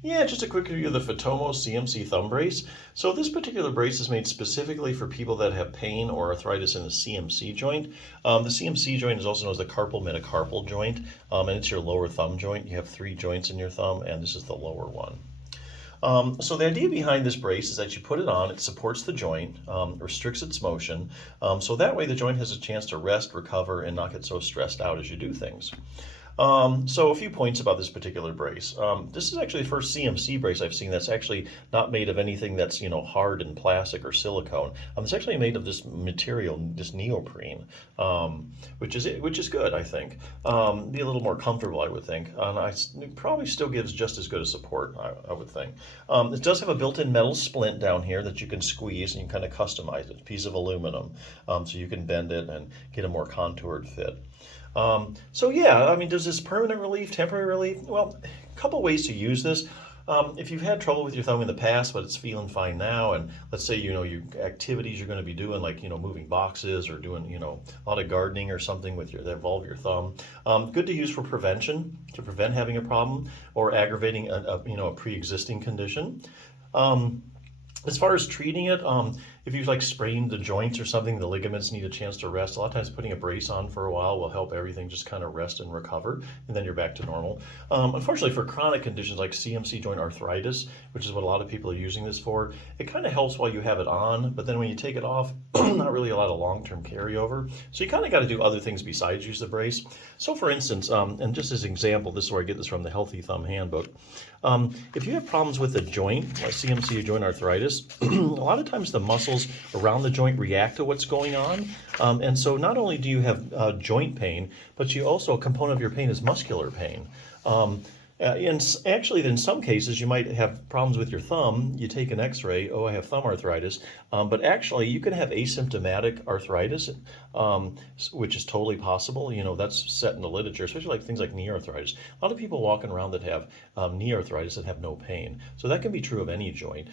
Yeah, just a quick review of the Fitomo CMC thumb brace. So this particular brace is made specifically for people that have pain or arthritis in the CMC joint. The CMC joint is also known as the carpal metacarpal joint, and it's your lower thumb joint. You have three joints in your thumb, and this is the lower one. So the idea behind this brace is that you put it on, it supports the joint, restricts its motion, so that way the joint has a chance to rest, recover, and not get so stressed out as you do things. So a few points about this particular brace. This is actually the first CMC brace I've seen that's actually not made of anything that's, hard and plastic or silicone. It's actually made of this material, this neoprene, which is good, I think. Be a little more comfortable, I would think. It probably still gives just as good a support, I would think. It does have a built-in metal splint down here that you can squeeze and you can kind of customize it. It's a piece of aluminum, so you can bend it and get a more contoured fit. So yeah, I mean, does this permanent relief, temporary relief? Well, a couple ways to use this. If you've had trouble with your thumb in the past, but it's feeling fine now, and let's say, your activities you're going to be doing, like, moving boxes or doing, a lot of gardening or something that involve your thumb, good to use for prevention, to prevent having a problem or aggravating a pre-existing condition. As far as treating it, if you've sprained the joints or something, the ligaments need a chance to rest. A lot of times putting a brace on for a while will help everything just kind of rest and recover, and then you're back to normal. Unfortunately, for chronic conditions like CMC joint arthritis, which is what a lot of people are using this for, it kind of helps while you have it on, but then when you take it off, not really a lot of long-term carryover. So you kind of got to do other things besides use the brace. So for instance, and just as an example, this is where I get this from the Healthy Thumb Handbook. If you have problems with the joint, like CMC joint arthritis, a lot of times the muscles around the joint react to what's going on. And so not only do you have joint pain, but you also, a component of your pain is muscular pain. And actually, in some cases, you might have problems with your thumb. You take an x-ray, oh, I have thumb arthritis. But actually, you can have asymptomatic arthritis, which is totally possible. That's set in the literature, especially like things like knee arthritis. A lot of people walking around that have knee arthritis that have no pain. So that can be true of any joint.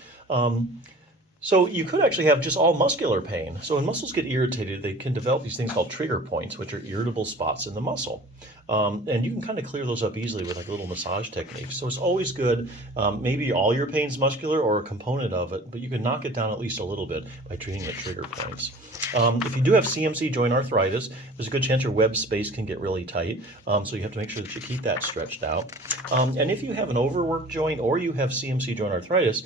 So you could actually have just all muscular pain. So when muscles get irritated, they can develop these things called trigger points, which are irritable spots in the muscle. And you can kind of clear those up easily with like little massage techniques. So it's always good. Maybe all your pain's muscular or a component of it, but you can knock it down at least a little bit by treating the trigger points. If you do have CMC joint arthritis, there's a good chance your web space can get really tight. So you have to make sure that you keep that stretched out. And if you have an overworked joint or you have CMC joint arthritis,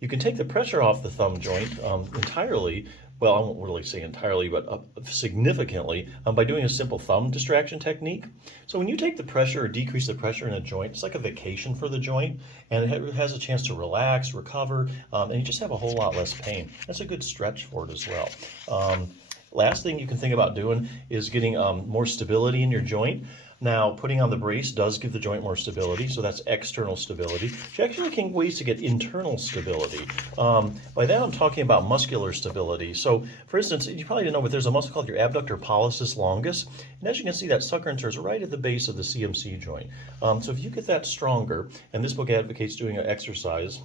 you can take the pressure off the thumb joint entirely. Well, I won't really say entirely, but significantly by doing a simple thumb distraction technique. So when you take the pressure or decrease the pressure in a joint, it's like a vacation for the joint, and it has a chance to relax, recover, and you just have a whole lot less pain. That's a good stretch for it as well. Last thing you can think about doing is getting more stability in your joint. Now, putting on the brace does give the joint more stability, so that's external stability. You're actually looking ways to get internal stability. By that, I'm talking about muscular stability. So, for instance, you probably didn't know, but there's a muscle called your abductor pollicis longus, and as you can see, that sucker inters right at the base of the CMC joint. So if you get that stronger, and this book advocates doing an exercise,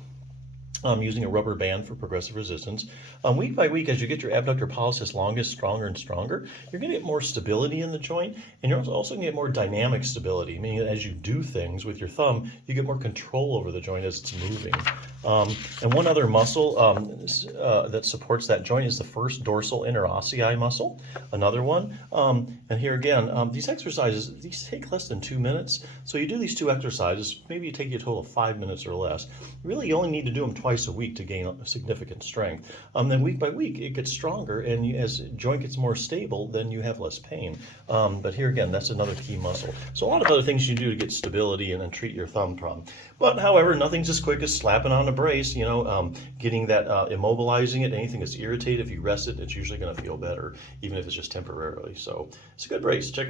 using a rubber band for progressive resistance. Week by week, as you get your abductor pollicis longus stronger and stronger, you're going to get more stability in the joint, and you're also going to get more dynamic stability, meaning that as you do things with your thumb, you get more control over the joint as it's moving. And one other muscle that supports that joint is the first dorsal interossei muscle, another one. And here again, these exercises, these take less than 2 minutes. So you do these two exercises, maybe it take you a total of 5 minutes or less. Really, you only need to do them twice a week to gain significant strength. Then week by week, it gets stronger, and as the joint gets more stable, then you have less pain. But here again, that's another key muscle. So a lot of other things you do to get stability and then treat your thumb problem. But however, nothing's as quick as slapping on a brace, getting that, immobilizing it. Anything that's irritated, if you rest it, it's usually going to feel better, even if it's just temporarily. So it's a good brace. Check it out.